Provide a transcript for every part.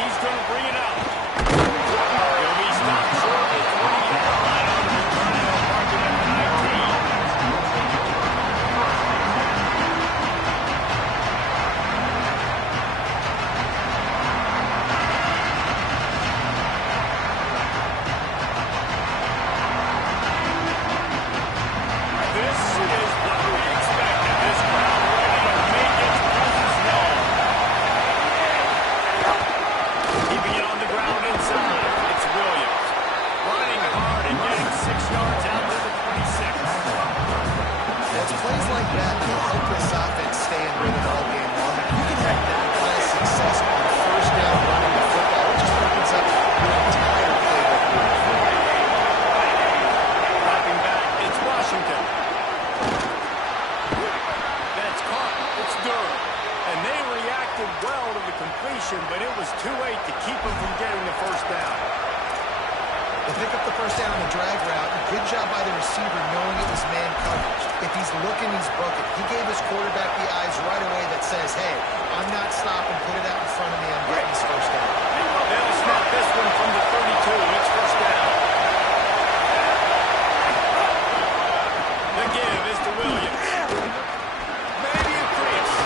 He's going to bring it up. He'll be stopped short at 20-yard line on the return. They'll mark him at the 19. This is what we expected. This crowd ready to make its presence known. Keeping it on the ground inside. It's Williams. Running hard and getting 6 yards out to the 26. It's plays like that that help this offense stay in rhythm all game long. You can have that kind of success on first down running the football. It just opens up your entire playbook moving forward. Dropping back, it's Washington. That's caught. It's Durham. And they reacted well to the completion, but it was too late to keep them from getting the first down. They pick up the first down on the drag route. Good job by the receiver knowing it was man coverage. If he's looking, he's booking. He gave his quarterback the eyes right away that says, hey, I'm not stopping. Put it out in front of me. I'm getting this first down. They'll snap this one from the 32. It's first down. The give is to Williams. Maybe a crease.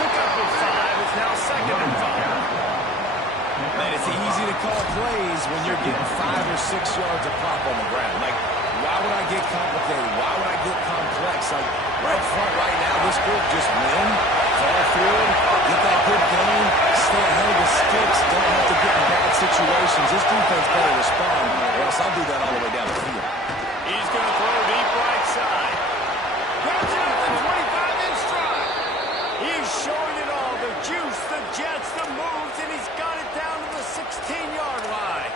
Pick up with 5. It's now 2nd and 5. Man, it's easy to call plays when you're getting 5 or 6 yards of pop on the ground. Like, why would I get complicated? Why would I get complex? Like, right front right now, this group just win, fall forward, get that good game, stay ahead of the sticks, don't have to get in bad situations. This defense better respond, or else I'll do that all the way down the field. He's going to throw deep right side. Grabs it at the 25 in stride. He's showing it all. The juice, the jets, the moves, and he's got it down to the 16-yard line.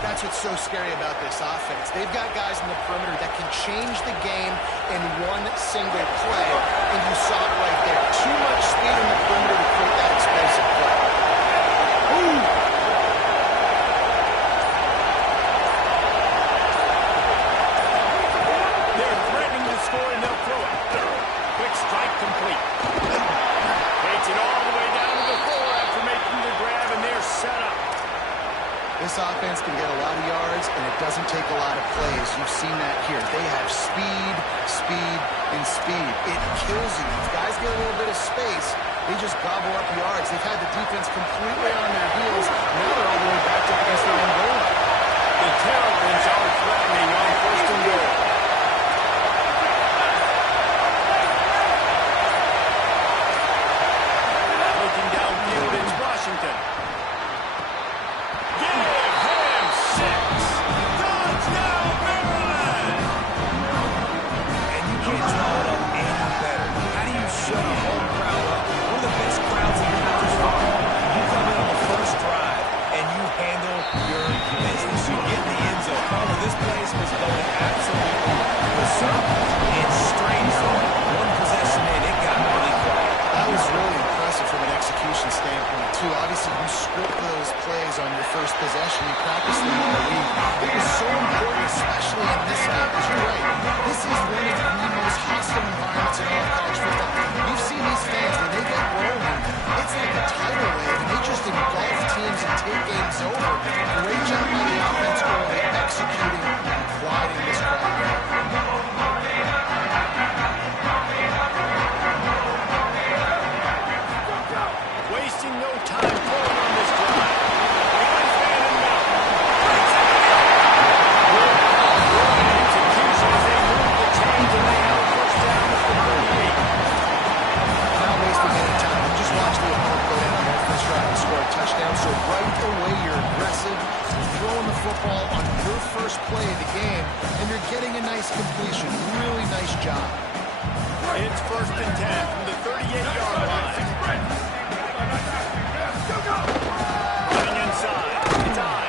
That's what's so scary about this offense. They've got guys in the perimeter that can change the game in one single play, and you saw it right there. Too much speed in the perimeter to create that explosive play. Ooh. They're threatening to score, and they'll throw it. Quick strike complete. Takes it all the way down to the 4 after making the grab, and they're set up. This offense can get a lot of yards, and it doesn't take a lot of plays. You've seen that here. They have speed, speed, and speed. It kills you. If guys get a little bit of space, they just gobble up yards. They've had the defense completely on their heels. Now they're all the way back up against their own goal. The Terrapins are threatening on 1st and goal. Looking downfield, it's Washington. Give him 6. Touchdown, Maryland! And you can't draw it up any better. How do you shut a home crowd up? One of the best crowds in college football. You come in on the first drive, and you handle your business. You get in the end zone. Carter, this place was going absolutely berserk and straight from one possession in. It got really quiet. That was really impressive from an execution standpoint, too. Obviously, you script those plays on your first possession. You practice them all week. It was so important, especially in this game, because you're right. This is one of the most hostile environments in all of college football. You've seen these fans, when they get rolling, it's like a tidal wave, and they just engulf teams and take games over. Great job by the offense early, executing and quieting this crowd. Wasting no time pulling on this drive. Behind man in middle. Execution as they move the chains and they have a first down at the 38. Not wasting any time. You just watch the opponent go down there first drive and score a touchdown. So right away you're aggressive. You're throwing the football on your first play of the game, and you're getting a nice completion. Really nice job. It's 1st and 10 from the 38-yard line. Running inside. It's on.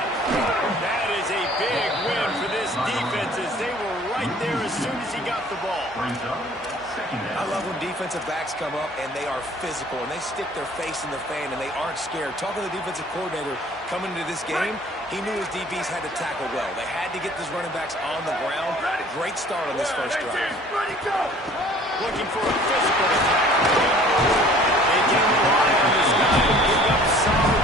That is a big win for this defense as they were right there as soon as he got the ball. I love when defensive backs come up and they are physical and they stick their face in the fan and they aren't scared. Talking to the defensive coordinator coming into this game, he knew his DBs had to tackle well. They had to get these running backs on the ground. Great start on this first drive. Looking for a physical attack. They can rely on this guy to pick up solid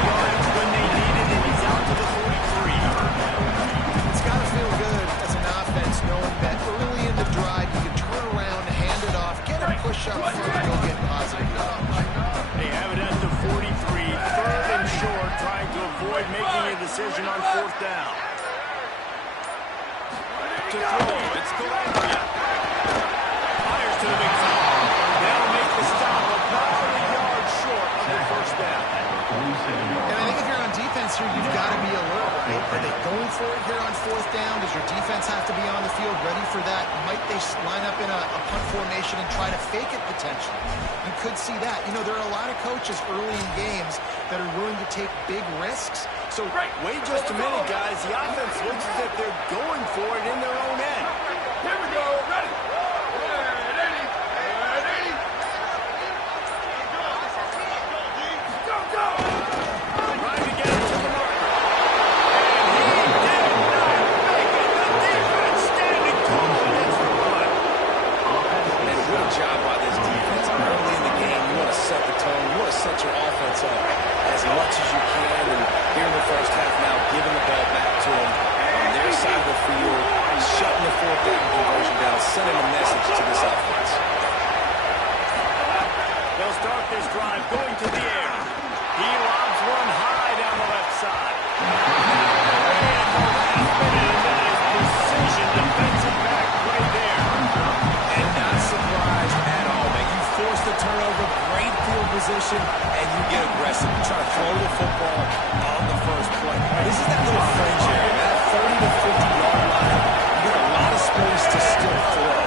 decision on fourth down. To throw, it's Calabria. Fires to the big time. They'll make the stop about a yard short of the first down. And I think if you're on defense here, you've got to be alert, right? Are they going for it here on fourth down? Does your defense have to be on the field ready for that? Might they line up in a punt formation and try to fake it potentially? You could see that. You know, there are a lot of coaches early in games that are willing to take big risks. So wait just a minute, guys. The offense looks as if they're going for it in their own end. Here we go. Ready. Set your offense up as much as you can, and here in the first half now, giving the ball back to them on their side of the field, shutting the fourth down conversion down, sending a message to this offense. They'll start this drive going to the air. He lobs one high down the left side. And that is precision defensive back right there. And not surprised at all, man. You force the turnover, great field position, and you get aggressive. You try to throw the football on the first play. This is that little fringe area, that 30 to 50-yard line. You got a lot of space to still throw.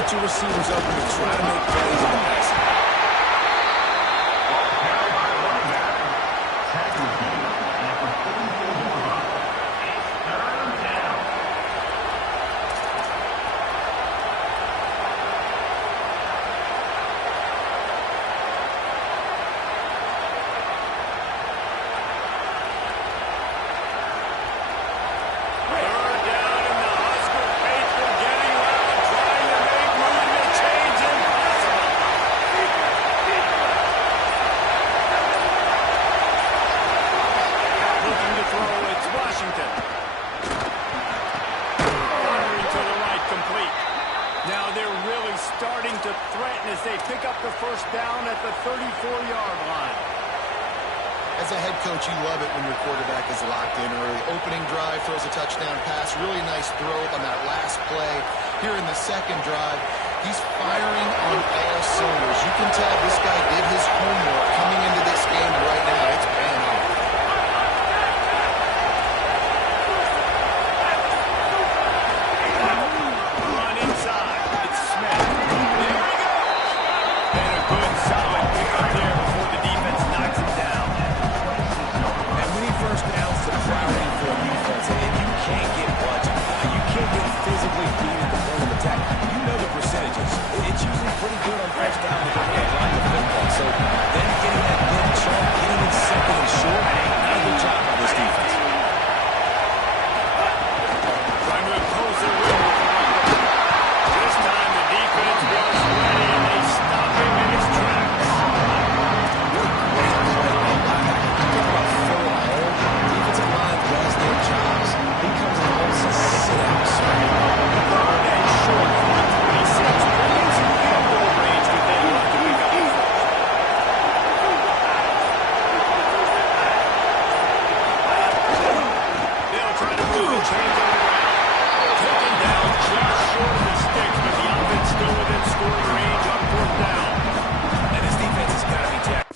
Get your receivers open to try to make plays in the passing. As they pick up the first down at the 34-yard line. As a head coach, you love it when your quarterback is locked in early. Opening drive, throws a touchdown pass. Really nice throw on that last play. Here in the second drive, he's firing on all cylinders. You can tell this guy did his homework coming into this game right now. It's paying off. On inside, it's Smith. There he goes. And a good solid pick up there before the defense knocks him down. And winning first down is the priority for a defense, and you can't get budget. You can't get physically beat at the point of attack. You know the percentages. It's usually pretty good on first down to go get line of football. So then getting that big chunk, getting it second and short, not a good job by this defense. Trying to impose their will with the run. This time the defense was ready, and they stop him in his tracks. What a great play by linebacker. You talk about filling a hole. Defensive line does their jobs. He comes in and says, sit out, sir. Third and short from the 26, bringing some field goal range with them left to pick up the first. They'll try to move the chains on the ground. Taken down just short of the sticks, but the offense still within scoring range on fourth down. And his defense has got to be jacked.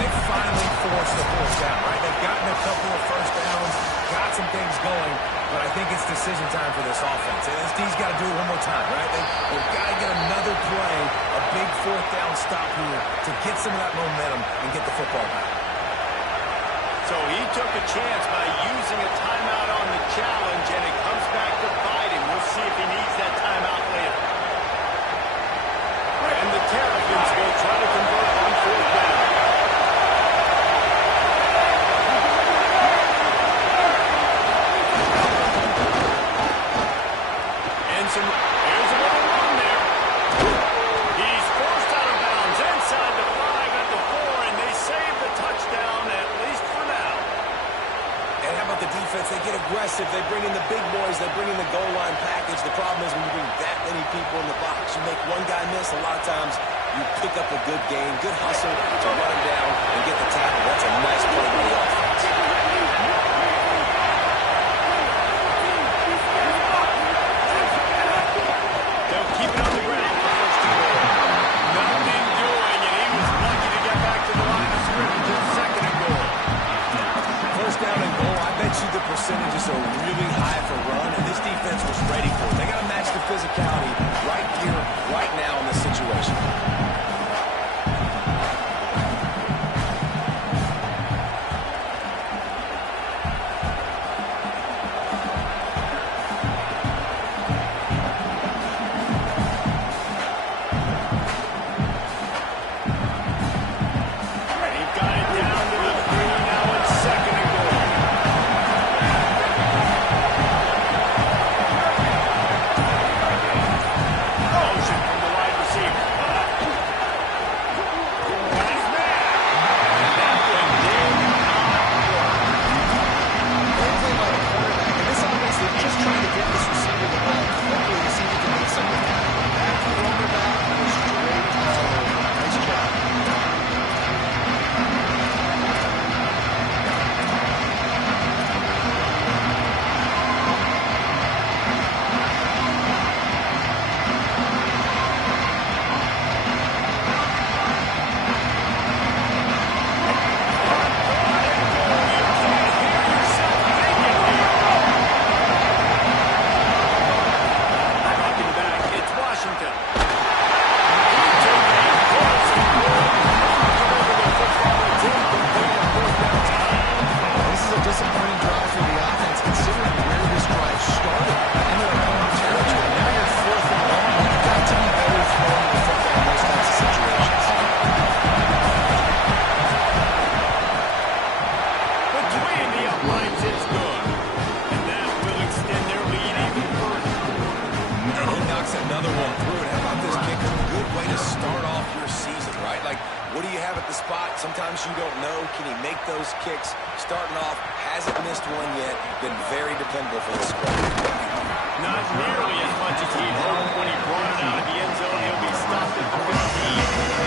They finally forced the fourth down, right? They've gotten a couple of first downs, got some things going, but I think it's decision time for this offense. And this D's got to do it one more time, right? They've got to get another play, a big fourth down stop here to get some of that momentum and get the football back. So he took a chance by using a timeout on the challenge, and it comes back to bite him. We'll see if he needs that timeout later. And the Terrapins will try to convert on fourth down. Here's a little run there. He's forced out of bounds inside the 5 at the 4, and they save the touchdown, at least for now. And how about the get aggressive. They bring in the big boys. They bring in the goal line package. The problem is when you bring that many people in the box, you make one guy miss. A lot of times you pick up a good game, good hustle to run him down and get the tackle. That's a nice play by the offense. They'll keep it on the ground for first and goal. Nothing doing, and he was lucky to get back to the line of scrimmage on second and goal. First down and goal, I bet you the percentages are really high for run, and this defense was ready for it. They got to match the physicality right here, right now in this situation. Sometimes you don't know, can he make those kicks? Starting off, hasn't missed one yet. Been very dependable for this squad. Not nearly as much as he'd hoped when he brought it out of the end zone. He'll be stopped at the 15.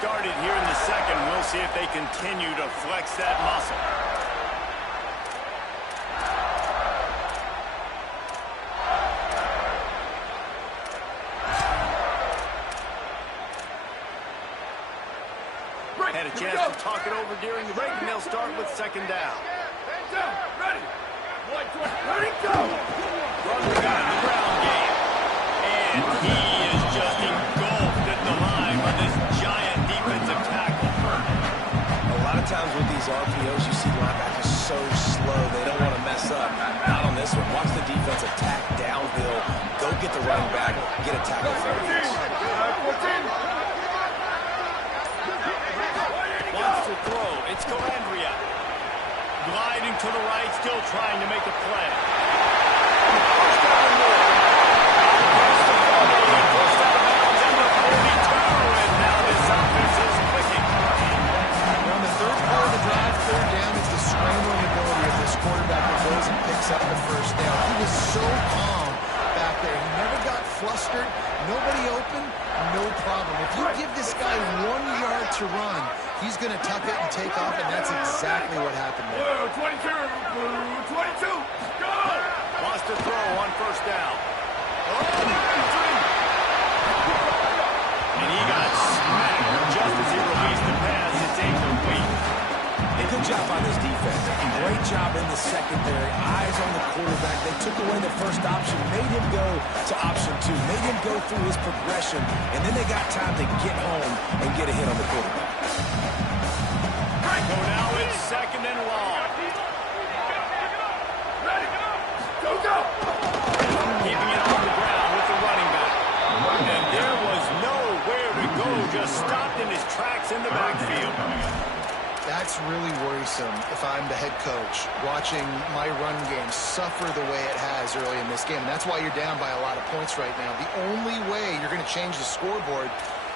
Started here in the second. We'll see if they continue to flex that muscle. Had a chance to talk it over during the break, and they'll start with second down. Hands down, ready. Ready, go. Run the guy in the ground game. And he is just engulfed at the line by this giant defensive tackle. A lot of times with these RPOs, you see linebackers so slow, they don't want to mess up. Not on this one. Watch the defense attack downhill. Go get the running back. Get a tackle for it. Wants to throw. It's Calandria. Gliding to the right, still trying to make a play. First down and more. First out of bounds at the 42, and now this offense is clicking. On the third part of the drive, third down is the scrambling ability of this quarterback that goes and picks up the first down. He was so calm back there. He never got flustered. Nobody open, no problem. If you give this guy 1 yard to run, he's going to tuck it and take off, and that's exactly what happened there. Blue 22, blue 22, go! Lost a throw on first down. And he got smacked just as he released the pass. It's incomplete. Good job by this defense. Great job in the secondary. Eyes on the quarterback. They took away the first option, made him go to option 2, made him go through his progression, and then they got time to get home and get a hit on the quarterback. So now it's 2nd and long. Ready, go, go! Keeping it on the ground with the running back. And there was nowhere to go, just stopped in his tracks in the backfield. That's really worrisome if I'm the head coach, watching my run game suffer the way it has early in this game. And that's why you're down by a lot of points right now. The only way you're going to change the scoreboard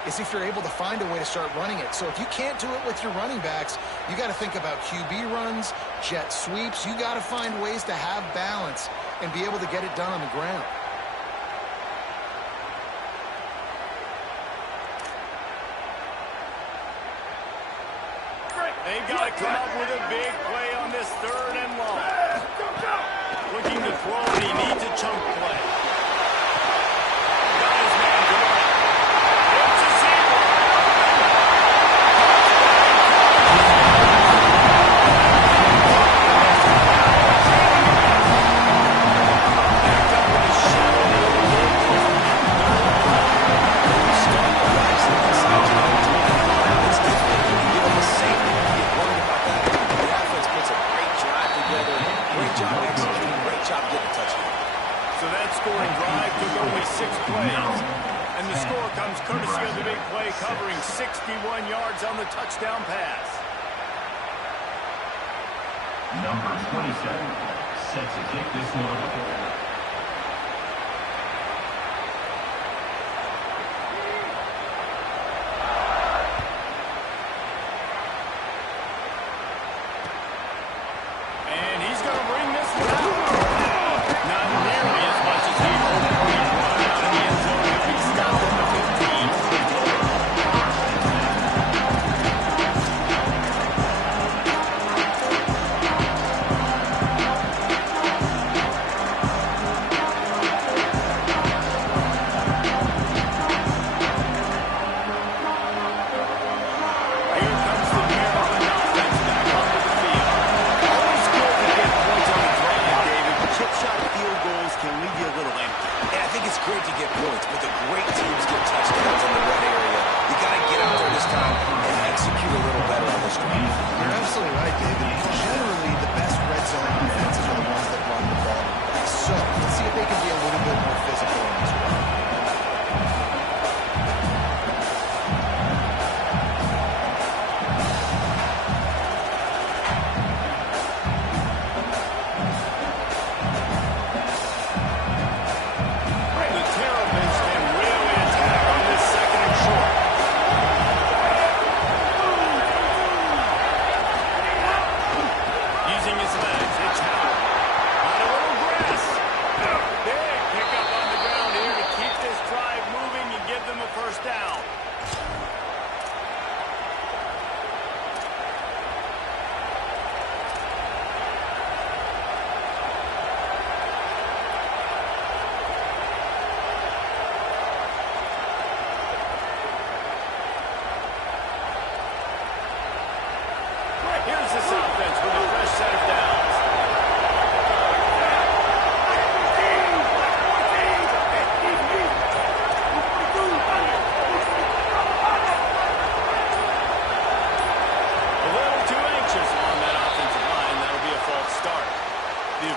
is if you're able to find a way to start running it. So if you can't do it with your running backs, you got to think about QB runs, jet sweeps. You got to find ways to have balance and be able to get it done on the ground. They've got to come up with a big play on this 3rd and long. Looking to throw, and he needs a chunk play. Got his man going. It's a single. Backed up with a shot. Great job executing. Great job getting a touchdown. So that scoring drive took only 6 plays. And the score comes courtesy of the big play, covering 61 yards on the touchdown pass. Number 27, set to kick this one.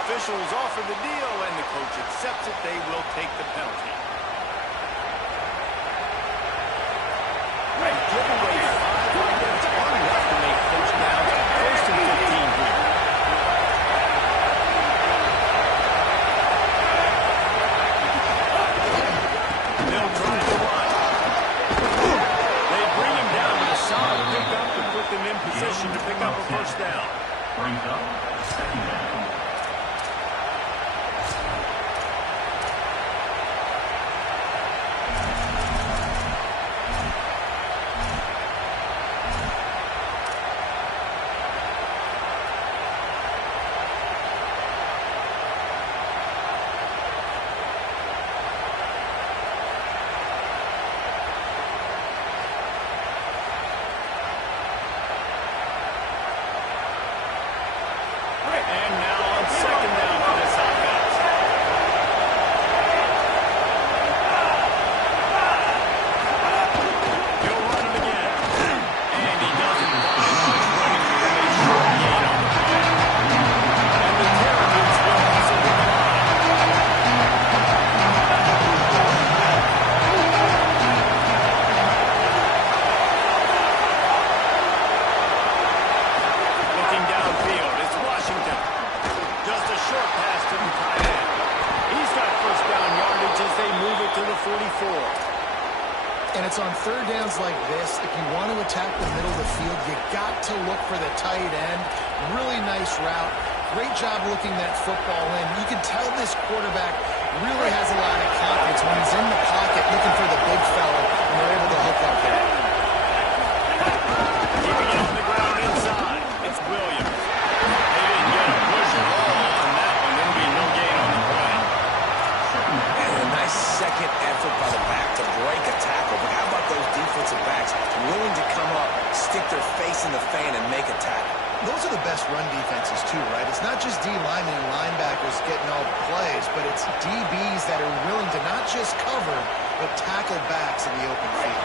officials offer the deal, and the coach accepts it. They will take the penalty. Right, give away 5 right there. It's hard enough to make first downs. First and 15 here. They'll try to run. They bring him down with a solid pickup to put them in position to pick up a first down. Brings up second down. defense on third downs like this, if you want to attack the middle of the field, you got to look for the tight end. Really nice route. Great job looking that football in. You can tell this quarterback really has a lot of confidence when he's in the pocket looking for the big fella, and they're able to hook up there. Keeping it on the ground inside. It's Williams. They didn't get a push at all on that one. There'll be no gain on the play. And a nice second effort by the back to break a tackle. But how about those defensive backs willing to come up, stick their face in the fan, and make a tackle? Those are the best run defenses, too, right? It's not just D linemen and linebackers getting all the plays, but it's DBs that are willing to not just cover, but tackle backs in the open field.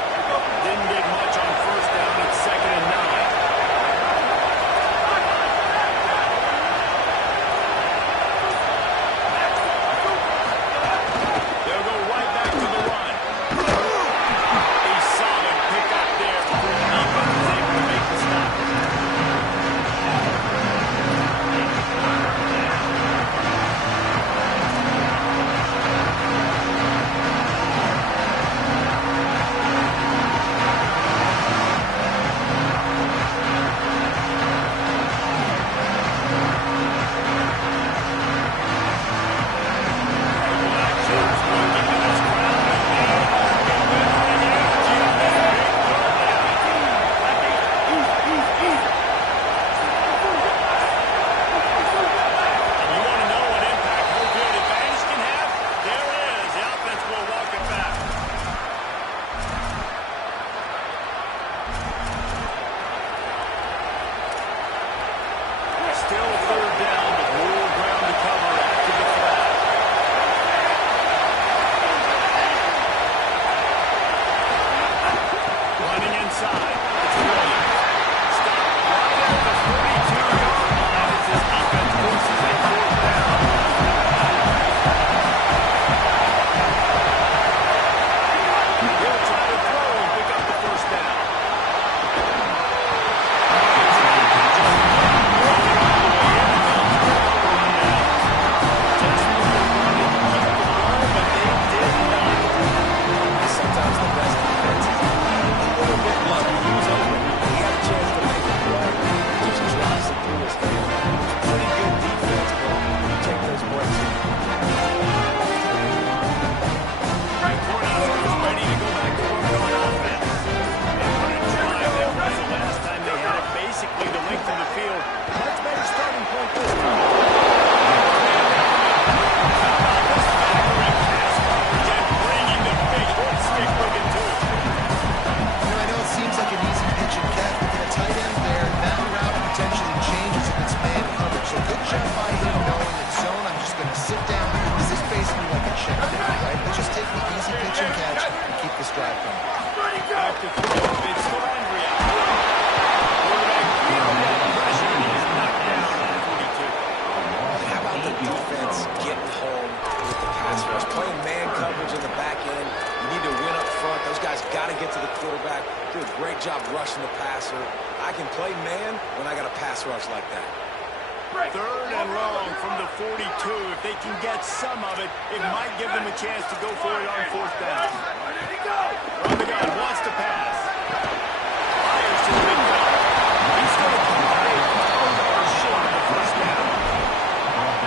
Didn't get much on first down. It's 2nd and 9. They'll go right back to the run. A solid pickup there before the defense is able to make the stop. Third and long from the 42. If they can get some of it, it might give them a chance to go for it on fourth down. Run the gun, wants to pass. Fires to the big guy. He's going to come away 4 yards short of the first down.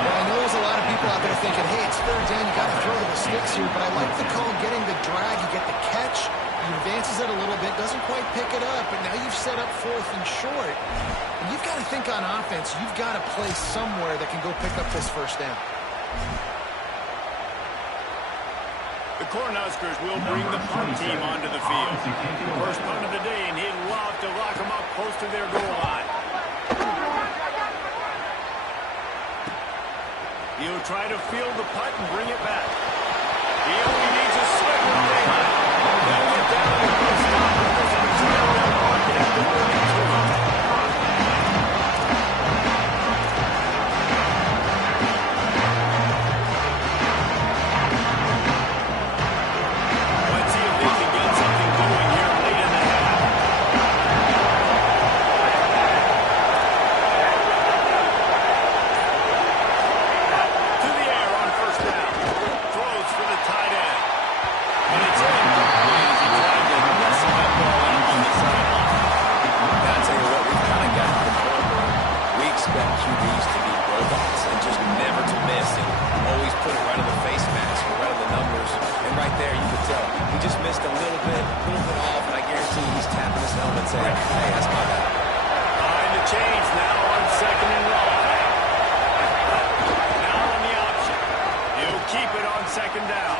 Well, I know there's a lot of people out there thinking, hey, it's third down, you got to throw to the sticks here, but I like the call getting the drag. You get the catch, he advances it a little bit, doesn't quite pick it up, but now you've set up 4th and short. And you've got to think on offense, you've got to play somewhere that can go pick up this first down. The Cornhuskers will bring the punt team onto the field. First punt of the day, and he'd love to lock them up close to their goal line. He'll try to field the punt and bring it back. He only needs a slip of daylight. They'll get down and go stop this on the tail of the pocket at the 32. He just missed a little bit off, and I guarantee he's tapping his helmet saying, hey, that's my bad. Behind the chains now on second and long. Now on the option. He'll keep it on second down.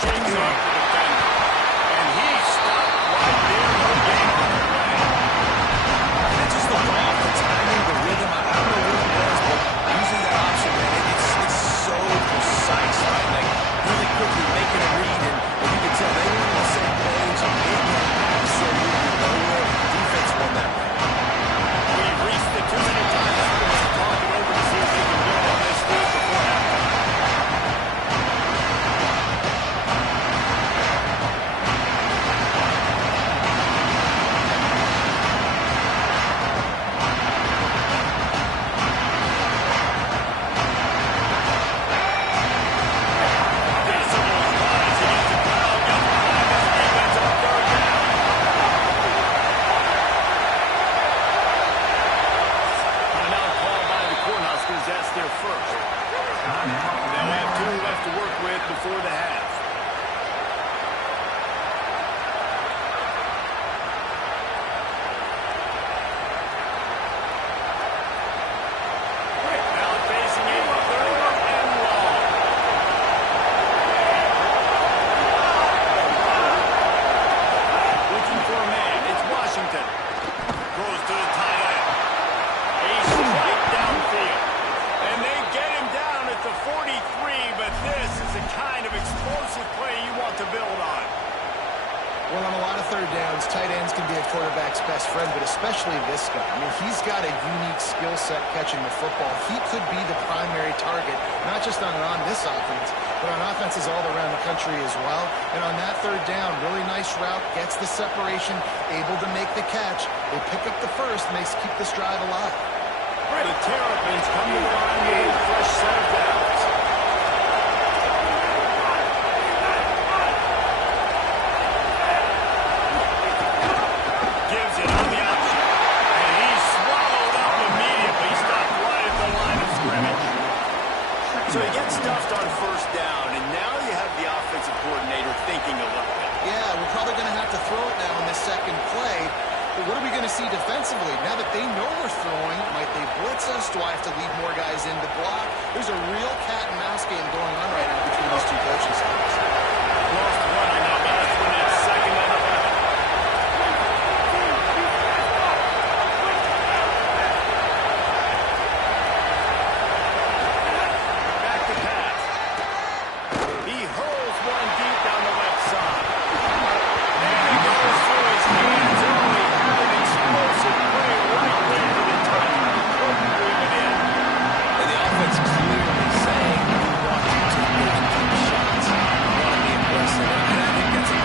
Shakes off the defender. And he stopped right there. No gain on the play. And just the off, the timing, the rhythm, I don't know what it was, but using that option, man, it's so precise, right? Like, really quickly making a read, and you can tell they were on the same page. It went absolutely nowhere. Defense won that round. We've reached the 2-minute time. Let's talk it over to see if they can build on this lead before halftime. That's their first. They'll have 2 left to work with before the half. Now facing a 3rd and long. Looking for a man. It's Washington. Goes to the tight end. A strike downfield. And they get him down at the 43, but this is the kind of explosive play you want to build on. Well, on a lot of third downs, tight ends can be a quarterback's best friend, but especially this guy. I mean, he's got a unique skill set catching the football. He could be the primary target, not just on this offense, but on offenses all around the country as well. And on that third down, really nice route, gets the separation, able to make the catch. They pick up the first, and they keep this drive alive. The Terrapins come to the line with a fresh set of downs. Gives it on the option. And he's swallowed up immediately. Stopped right at the line of scrimmage. So he gets stuffed on first down, and now you have the offensive coordinator thinking a little bit. Yeah, we're probably going to have to throw it now in this second play. But what are we going to see defensively? Now that they know we're throwing, might they blitz us? Do I have to leave more guys in to block? There's a real cat and mouse game going on right now between these two coaching staffs. Lost one on that last one. It's second and 11. Back to pass. He hurls one deep down the left side. And he goes through his hands early. An explosive play right there to the timing. Couldn't leave it in. And the offense clearly saying we want to take those deep shots. We want to be aggressive. And I think that's a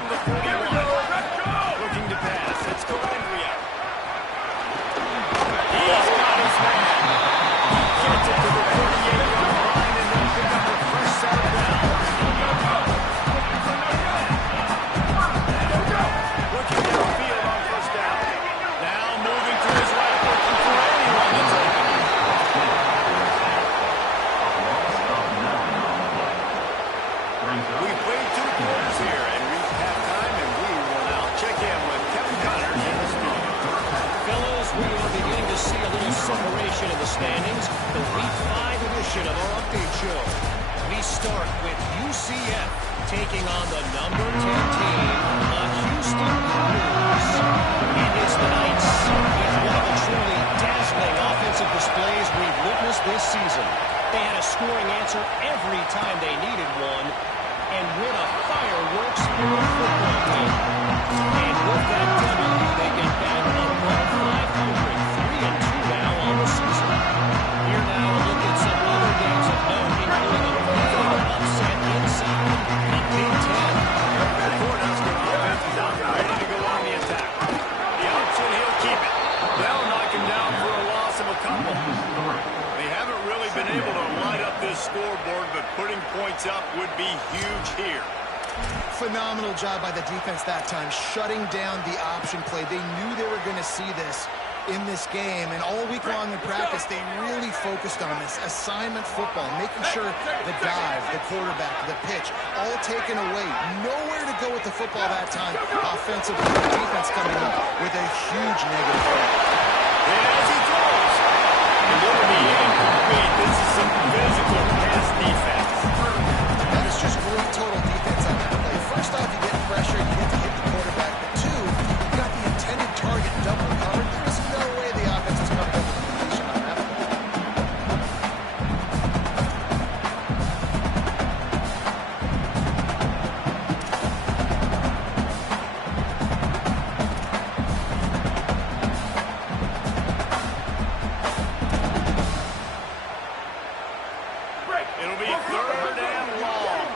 from the 41. Looking to pass. It's Calandria. He's got his man. He gets it to the 38-yard line, and they'll pick up a fresh set of downs. Looking downfield on first down. Now moving to his right, looking for anyone that's open. We played 2 quarters here and reached halftime, and we will now check in with Kevin Connors in the studio. Fellas, we are beginning to see a little separation in the standings. The Week 5 edition of our update show. We start with UCF taking on the number 10 team, the Houston Cougars. It is the Knights with one of the truly dazzling offensive displays we've witnessed this season. They had a scoring answer every time they needed one, and what a fireworks for a football game. And with that W, they get back above 500, 3-2 now on the season. Here now, a look at some other games of note, including a big upset inside the Big Ten. The Cornhusker offense is out and ready to go on the attack. The option, he'll keep it. They'll knock him down for a loss of a couple. They haven't really been able to light up this scoreboard, but putting points up would be huge here. Phenomenal job by the defense that time, shutting down the option play. They knew they were going to see this in this game, and all week long in practice, they really focused on this assignment football, making sure the dive, the quarterback, the pitch, all taken away. Nowhere to go with the football that time. Offensively, the defense coming up with a huge negative play. As he throws, and it'll be incomplete. This is some physical pass defense. That is just great total defense on that play. First off, you get pressure, you get to hit the quarterback, but 2, you got the intended target double covered. There is no way the offense is coming up with a completion on that play. It'll be 3rd and long.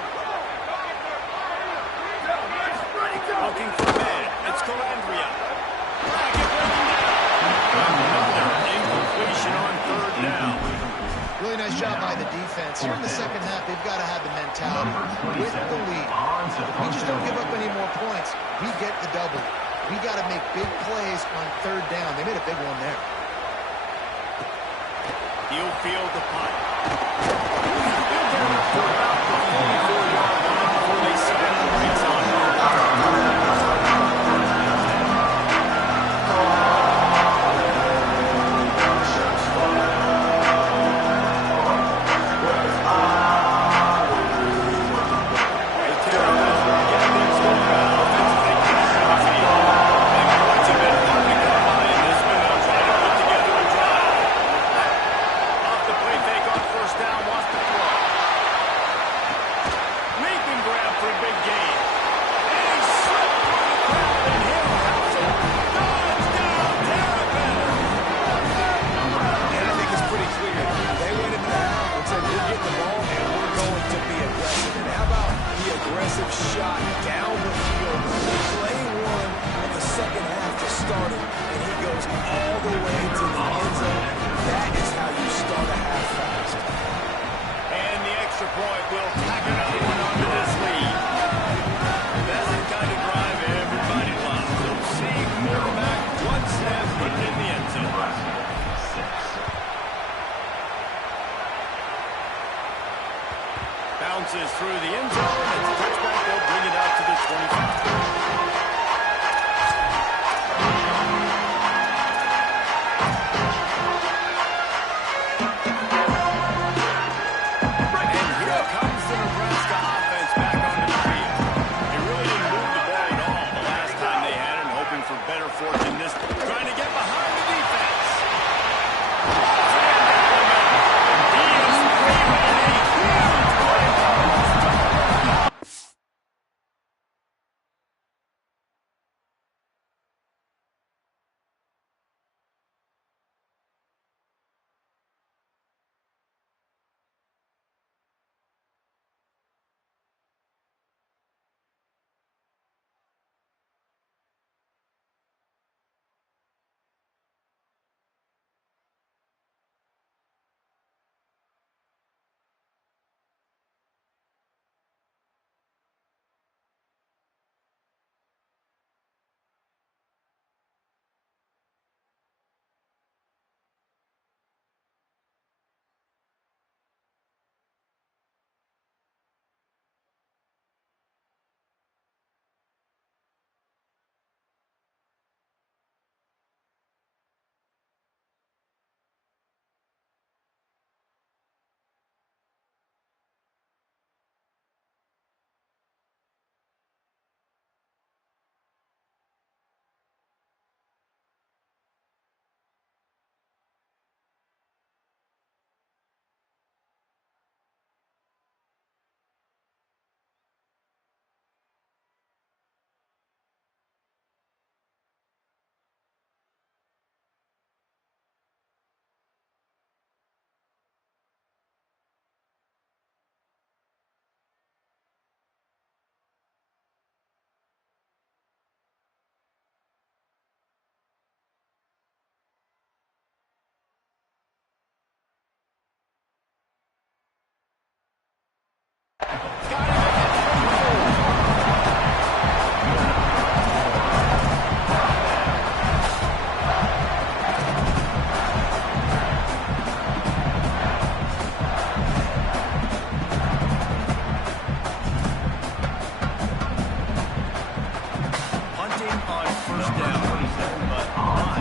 Looking for man. It's Calandria. Bracket breaking down. Another incompletion on 3rd down. Really nice job by the defense. Here in the second half, they've got to have the mentality with the lead. If we just don't give up any more points, we get the double. We got to make big plays on 3rd down. They made a big one there. He'll field the punt. They'll get it to about the 44-yard line before they set up the brakes on him. Shot down the field. Play 1 of the second half to start it, and he goes all the way to the end zone. That is how you start a half fast. And the extra point will tack another one onto this lead. That's the kind of drive everybody loves. So see quarterback, 1 snap, put it in the end zone. Bounces through the end zone. It's a touchback. They'll bring it out to the 25. And here comes the Nebraska offense back onto the field. They really didn't move the ball at all the last time they had it, hoping for better fortune this time. Trying to get behind the defense. passing on first down. But why?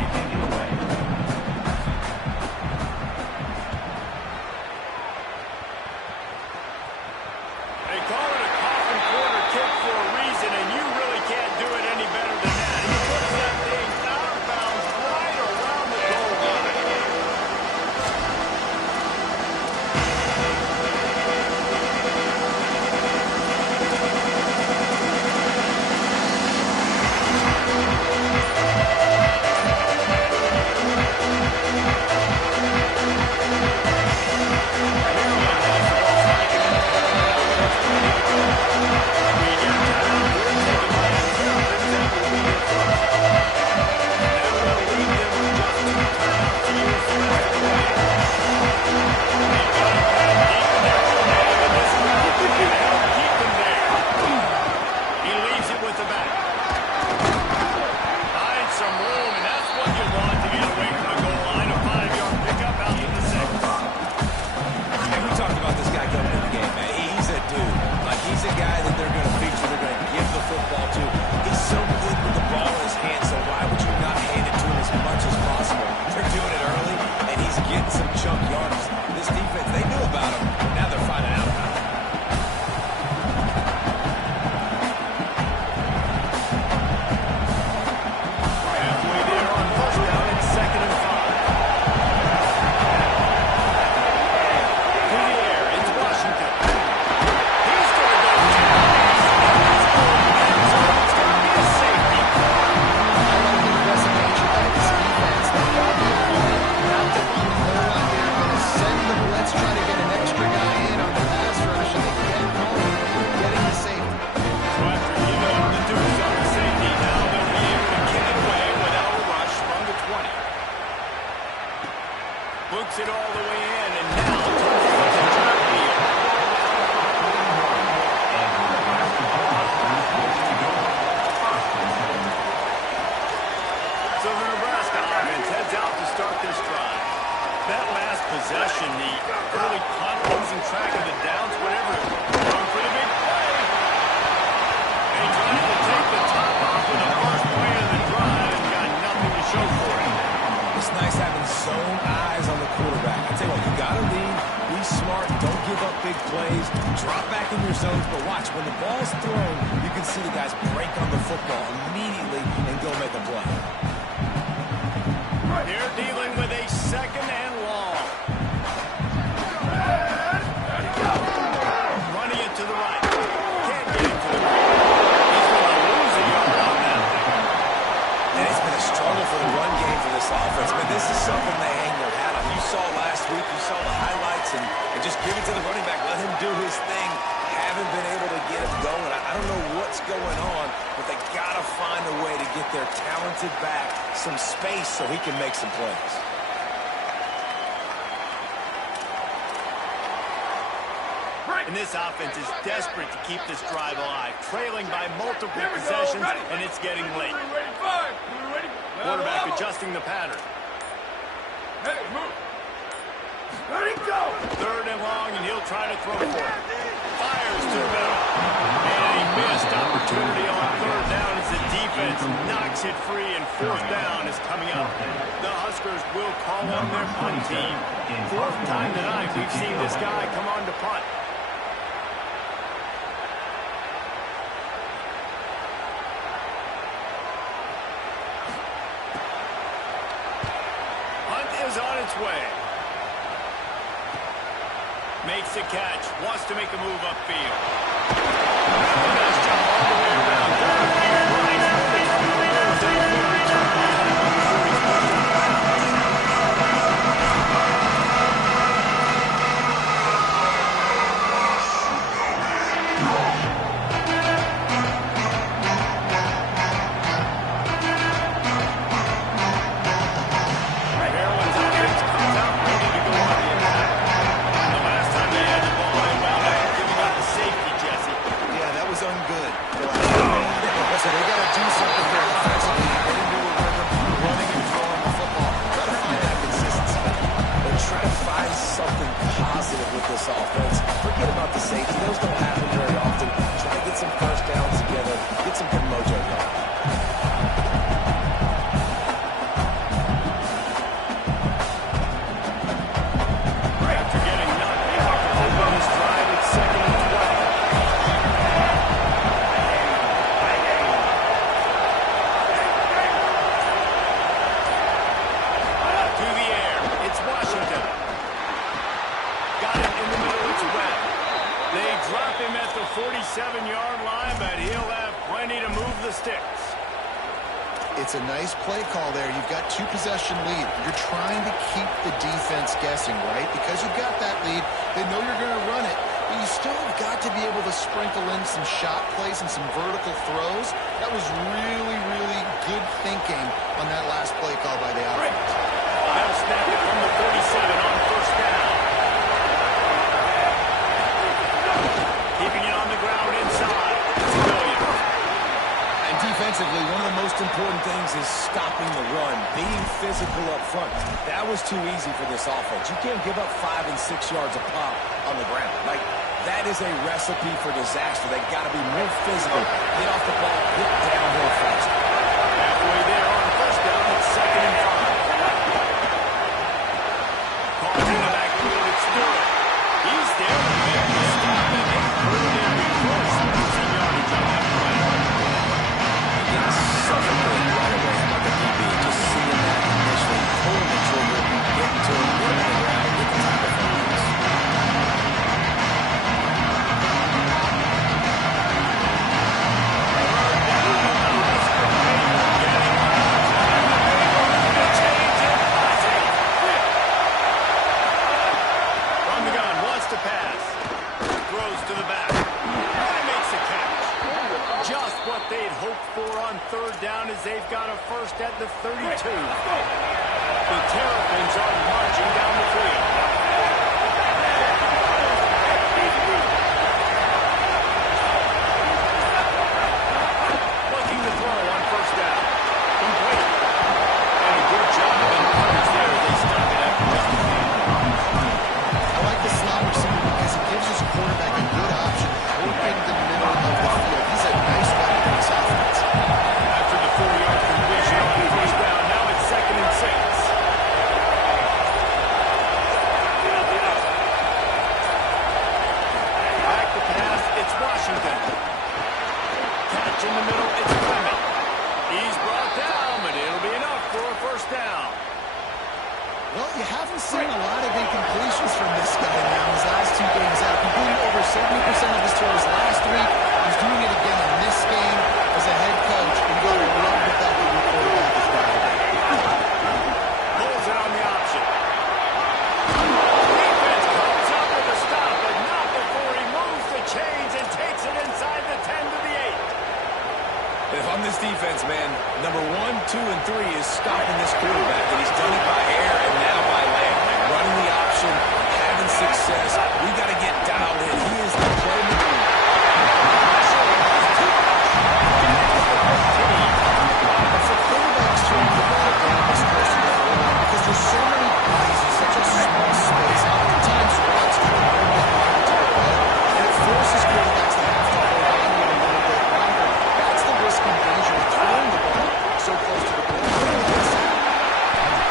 They call it a coffin corner kick for a reason, and you really can't do it any better than that. He puts that thing out of bounds right around the goal line. Books it all the way in, and now turns it to field. So the Nebraska offense heads out to start this drive. That last possession, the early punt, losing track of the downs, whatever, going for the big play. They tried to take the top off with the first play of the drive and got nothing to show for it. It's nice having zone eyes on the quarterback. I tell you what, you got to lead, be smart, don't give up big plays, drop back in your zones, but watch, when the ball's thrown, you can see the guys break on the football immediately and go make a play. They're dealing with a second and long. Running it to the right. Can't get it to the right. He's going to lose a yard on that thing. And it's been a struggle for the run game for this offense. But this is something they hang their hat on. You saw last week, you saw the highlights, and just give it to the running back. Let him do his thing. Haven't been able to get it going. I don't know what's going on, but they got to find a way to get their talented back some space so he can make some plays. And this offense is desperate to keep this drive alive, trailing by multiple possessions, and it's getting late. Quarterback adjusting the pattern. Hey, move. Ready, go. Third and long, and he'll try to throw for it. Fires to the middle. And a missed opportunity on third down as the defense knocks it free, and fourth down is coming up. The Huskers will call on their punt team. Fourth time tonight we've seen this guy come on to punt. Hunt is on its way. Makes the catch. Wants to make a move upfield. Really nice jump all the way around. 7-yard line, but he'll have plenty to move the sticks. It's a nice play call there. You've got 2-possession lead. You're trying to keep the defense guessing, right? Because you've got that lead, they know you're going to run it, but you still have got to be able to sprinkle in some shot plays and some vertical throws. That was really, really good thinking on that last play call by the offense. They'll snap it from the 37 on first down. Keeping it on the ground inside. It's Williams. And defensively, one of the most important things is stopping the run, being physical up front. That was too easy for this offense. You can't give up 5 and 6 yards a pop on the ground. Like, that is a recipe for disaster. They got to be more physical, get off the ball, get downhill faster. Halfway there on first down, it's 2nd and 5. Caught in the backfield, it's Stewart. He's there to make the stop, and they pulled in before some yardage on that play. Gets suffocated right away. How about the DB? Just seeing that initially, pulling the trigger, getting to him, get him on the ground, get the time to focus. From the gun, wants to pass. Throws to the back. That makes a catch. Just what they'd hoped for on third down as they've got a first at the 32. The Terrapins are marching down the field. Looking to throw on first down. Complete. And a good job of encourage there. They stop it after just a few. I like the slot receiver because it gives his quarterback a good option open the middle of the field. He's a nice weapon in this offense. After the 4-yard completion on the first down, now it's 2nd and 6. Back to pass, it's Washington. Catch in the middle, it's Clement. He's brought down, but it'll be enough for a first down. Well, you haven't seen a lot of incompletions from this guy now his last 2 games out. Completing over 70% of his throws last week. He's doing it again in this game as a head coach. And you really love the fact that your quarterback is dialed. Pulls it on the option. Defense comes up with a stop, but not before he moves the chains and takes it inside the 10 to the 8. If I'm this defense, man, number 1, 2, and 3 is stopping this quarterback, and he's done it by air and now by land. Like running the option, having success. We got to get dialed in. He is the playmaker. For quarterbacks throwing the ball down this close to the goal line, because there's so many bodies in such a small space, oftentimes routes kind of run behind to the ball, and it forces quarterbacks to have to hold on to it a little bit longer. That's the risk and danger of throwing the ball so close to the goal line.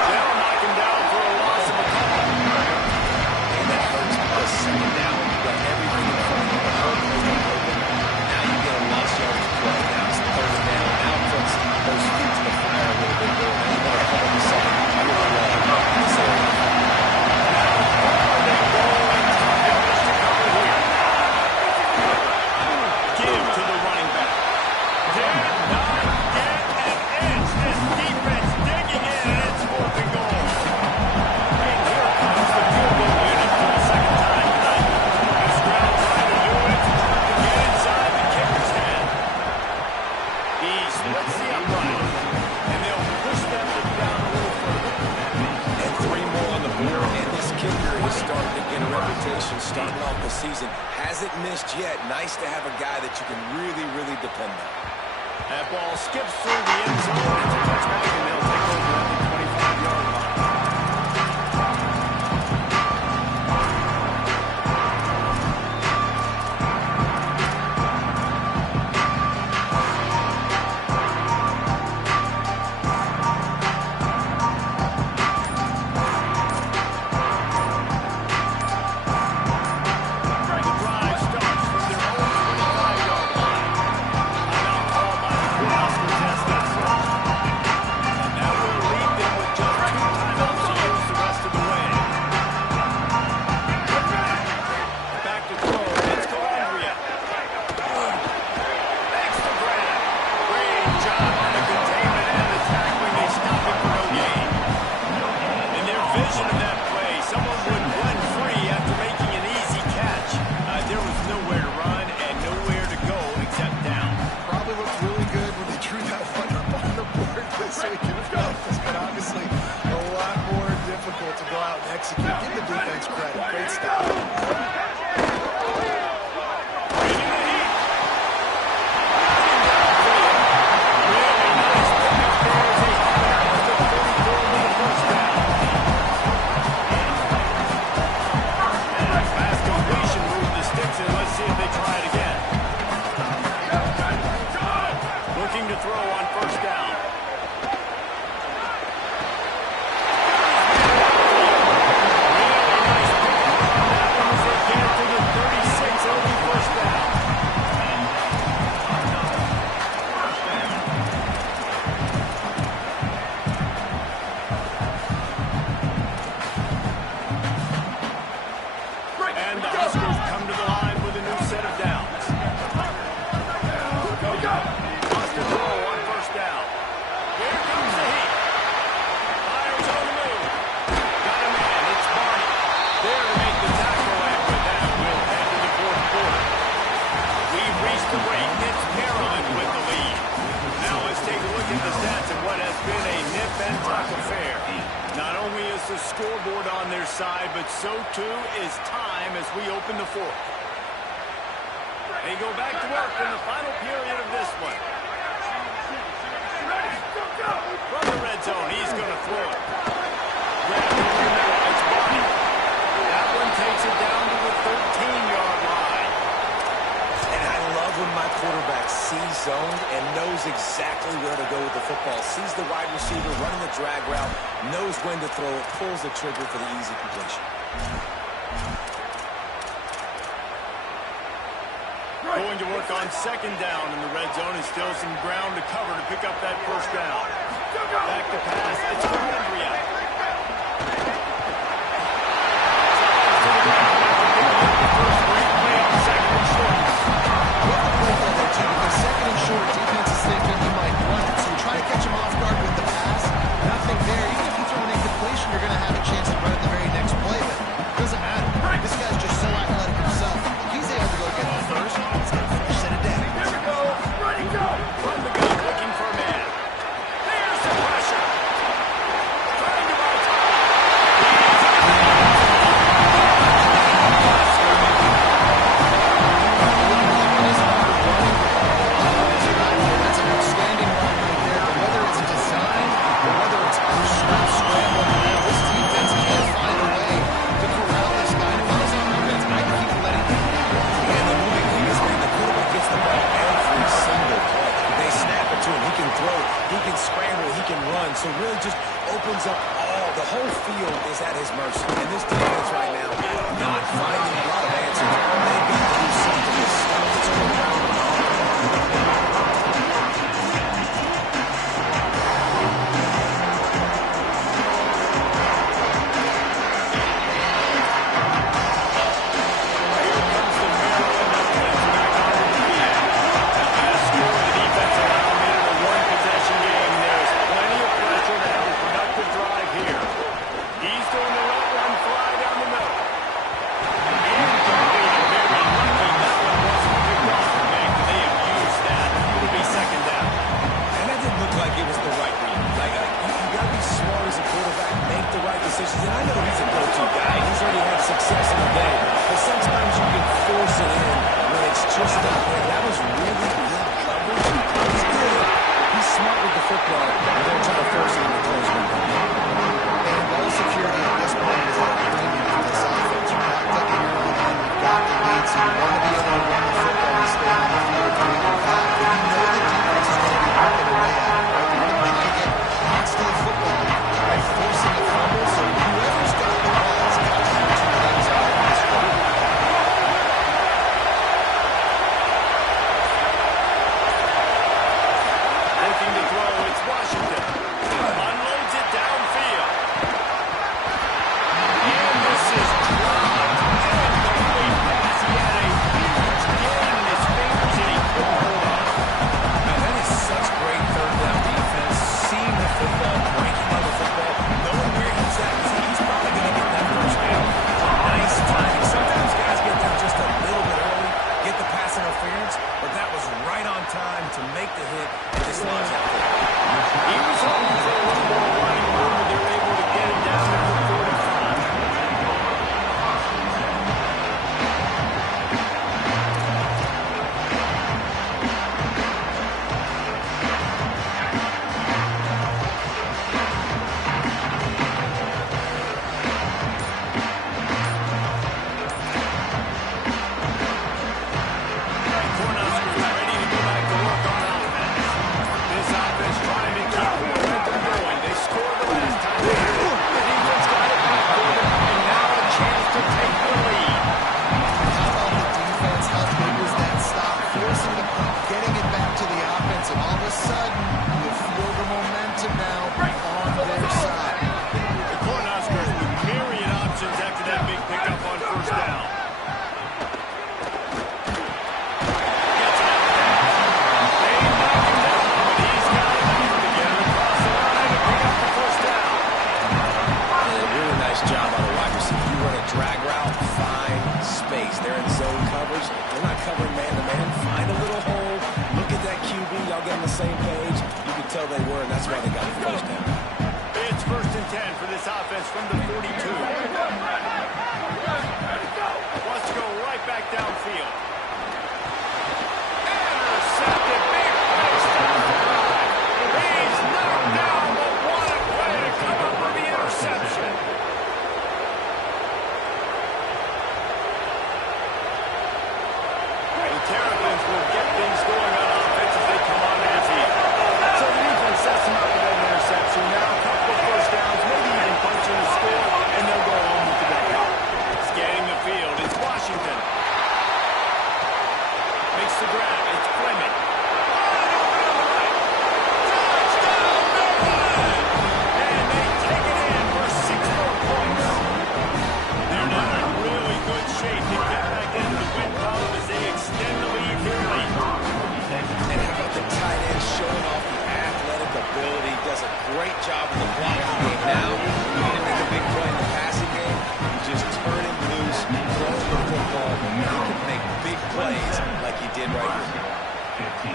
They'll knock him down for a loss of a couple. And that hurts because 2nd down, you've got everything in front of you. The whole play is open. Now you get a lost yardage play. Now it's 3rd down. Now it puts those feet to the fire a little bit more. Now you got to come up with something really well in this area. Give to the running back. Did not get an inch. This defense digging in, and it's 4th and goal. And here comes the field goal unit for the 2nd time tonight. This ground trying to do it to get inside the kicker's head. He splits the upright, and they'll push that one down a little further. And 3 more on the board, and this kicker is starting to get a reputation starting off the season. Hasn't missed yet. Nice to have a guy that you can really, really depend on. That ball skips through the end zone. It's a touchback, and they'll take over at the 25-yard line. The drive starts from their own 25-yard line. Timeout called by the Oscar Test. And now throw on first down. The scoreboard on their side, but so too is time as we open the fourth. They go back to work in the final period of this one. From the red zone, he's going to throw it. It's Barney. That one takes it down to the 13-yard line. And I love when my quarterback sees zone and knows exactly where to go with the football. Sees the wide receiver running the drag route, knows when to throw it, pulls the trigger for the easy completion. Going to work on second down in the red zone. Is still some ground to cover to pick up that first down. Back to pass. It's for Andrea. Second and short, defense is thinking you might run it, so you try to catch him off guard with the pass. Nothing there. Even if you throw an incompletion, you're going to have a chance to run it the very next play, but it doesn't matter. This guy's just so athletic himself. If he's able to go get the first, he's going to set it down. Here we go. Ready, go. From the gun, looking for a man. There's the pressure. Trying to run top. That's an outstanding run right there. But whether it's design or whether it's scrambling around, this defense can't find a way to corral this guy. And if I was on offense, I'd keep letting him do it. And the moving thing is, man, the quarterback gets the ball every single play. They snap it to him. He can throw, he can scramble, he can run. So really just opens up the whole field is at his mercy. And this defense right now, not finding a lot of answers. They've got to do something to stop this quarterback. And I know he's a go-to guy. He's already had success in the day. But sometimes you can force it in when it's just not there. That was really good coverage. He's good. He's smart with the football. And they're trying to force it in the close window. And ball security at this point is at a premium for this offense. You're backed up in your own end. You've got the lead, so you want to be able to run the football and stay on the field 3 or 5. But you know the defense is going to be working away at it, right? They're going to try to get points to the football by forcing a fumble. So whoever's got the ball has got to have 2 legs on it in this one. Looking to throw, it's Washington. Unloads it downfield. And this is dropped. Incomplete pass. He had a huge gain in his fingers, and he couldn't hold on. Man, that is such great third down defense. Seeing the football, breaking on the football, knowing where he's at. He's probably going to get that first down. Nice timing. Sometimes guys get there just a little bit early, get the pass interference, but that was right on time to make the hit and just launch out there. He was hoping for a little more running room, and they're able to get it down to the 45. Cornhuskers ready to go back to work on offense. getting it back to the offense, and all of a sudden, you feel the momentum now on their side. The Cornhuskers with myriad options after that big pickup on first down. Gets it out there. They knock him down, but he's got enough to get it across the line to pick up the first down. Really nice job on the wide receiver. You run a drag route, find space. They're in zone coverage. They're not covering man-to-man. Find a little hole. Look at that QB. Y'all get on the same page. You can tell they were, and that's why they got the first down. It's 1st and 10 for this offense from the 42. Wants to go right back downfield. Intercepted. Big play. Stop the drive. He's knocked down, but what a play to cover for the interception. The Terrapins will get things going on offense as they come onto the field. So the defense sets them up with that interception. Now a couple of first downs, maybe even punching the score, and they'll go home with the ball. Scanning the field, it's Washington. Makes the grab, it's Fleming. Touchdown, Maryland! And they take it in for 6 more points. They're now in really good shape to get back into the win column as they extend the lead here late. And how about the tight end showing off the athletic ability? Does a great job in the blocking game. Now, you need to make a big play in the passing game. You just turn him loose, throw him the football, and you can make big plays like he did right here. 15.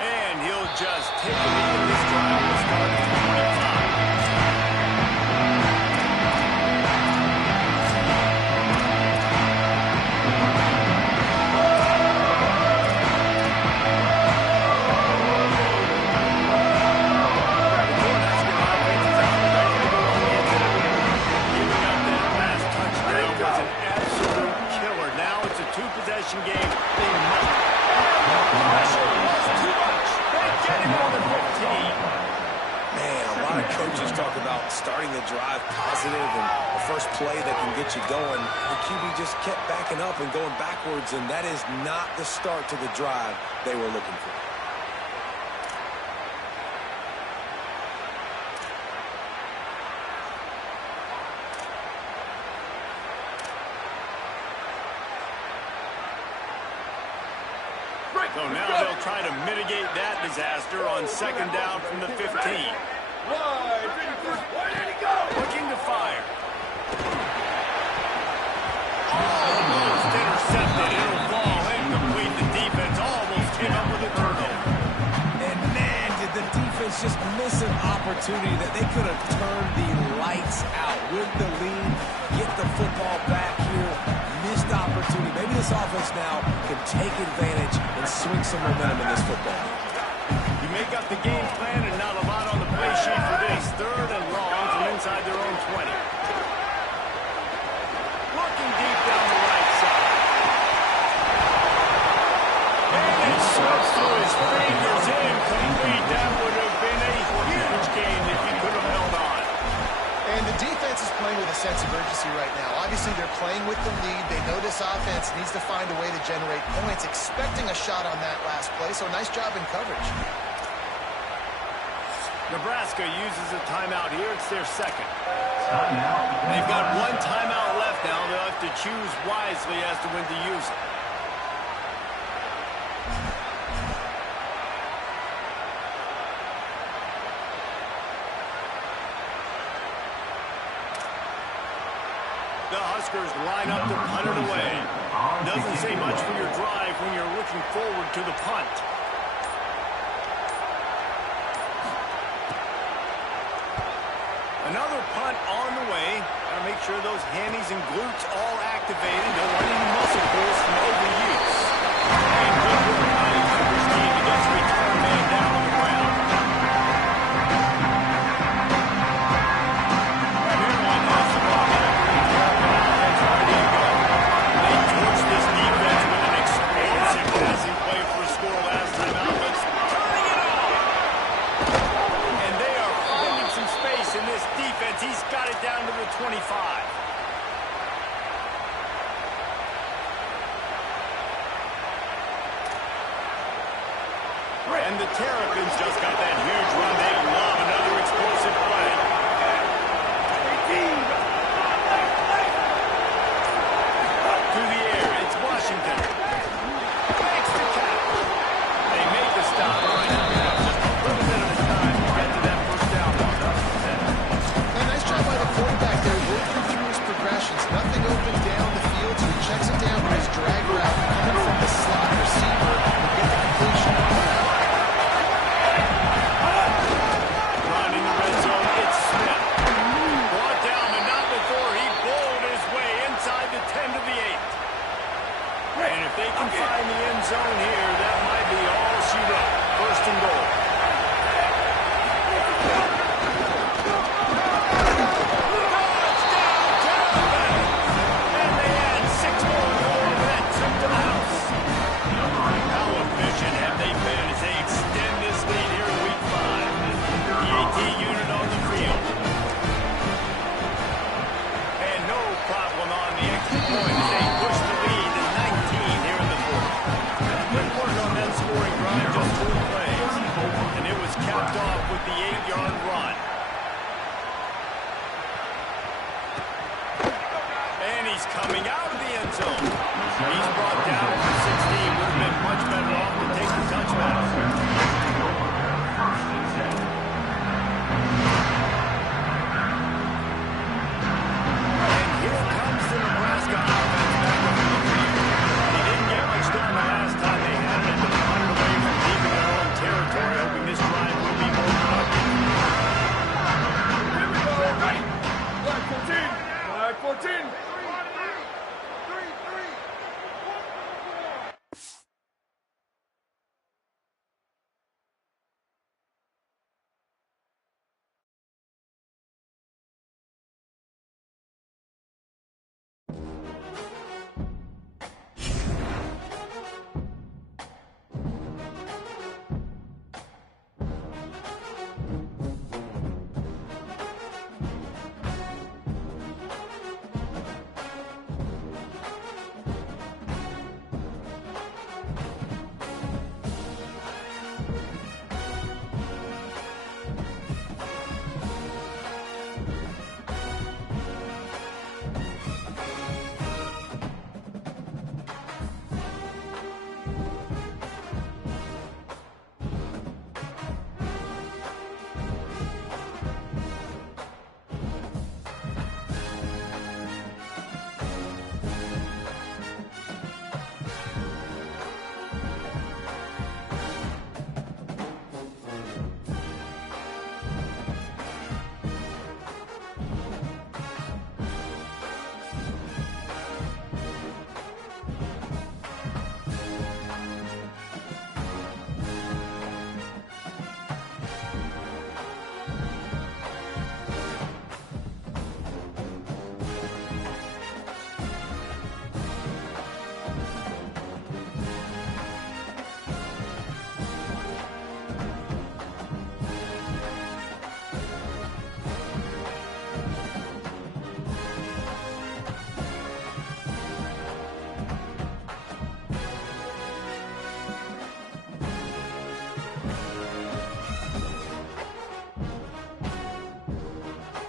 And he'll just take the lead in this drive. We'll start at 25. Two-possession game. They must. Pressure was too much. They get him on the 15. Man, a lot of coaches talk about starting the drive positive and the first play that can get you going. The QB just kept backing up and going backwards, and that is not the start to the drive they were looking for. So now they'll try to mitigate that disaster on 2nd down from the 15. Looking to fire. Almost intercepted. It'll fall incomplete. The defense almost came up with a turnover. And man, did the defense just miss an opportunity that they could have turned the lights out with the lead, get the football back here. Missed opportunity. Maybe this offense now can take advantage and swing some momentum in this football game. You make up the game plan and not a lot on the play sheet for this. 3rd and long from inside their own 20. Working deep down the right side. And it slips through his fingers. Incomplete. That would have been a huge game if he could have held on. And the defense is playing with a sense of urgency right now. Obviously, they're playing with the lead. They know this offense needs to find a way to generate points, expecting a shot on that last play. So nice job in coverage. Nebraska uses a timeout here. It's their 2nd. Timeout. They've got 1 timeout left now. They'll have to choose wisely as to when to use it. The Huskers line up to punt it away. Doesn't say much for your drive when you're looking forward to the punt. Another punt on the way. Gotta make sure those hammies and glutes all activated. Don't want any muscle pulls from overuse. And good work by the Huskers team to get the return man down on the ground. Maryland has the ball back. Offense ready to go. They torched this defense with an explosive passing play for a score last time out. But turning it on. And they are finding some space in this defense. He's got it down to the 25. the Terrapins just got that huge run. They love another explosive play. To the air, it's Washington. Makes the catch. They make the stop. Right now, just a little bit of time to get to that first down. And nice job by the quarterback there, working through his progressions. Nothing open down the field, so he checks it down to his drag route, coming from the slot receiver, and get the completion. Running the red zone, it's Smith. Brought down, but not before he bowled his way inside the 10 to the 8. And if they can find the end zone here,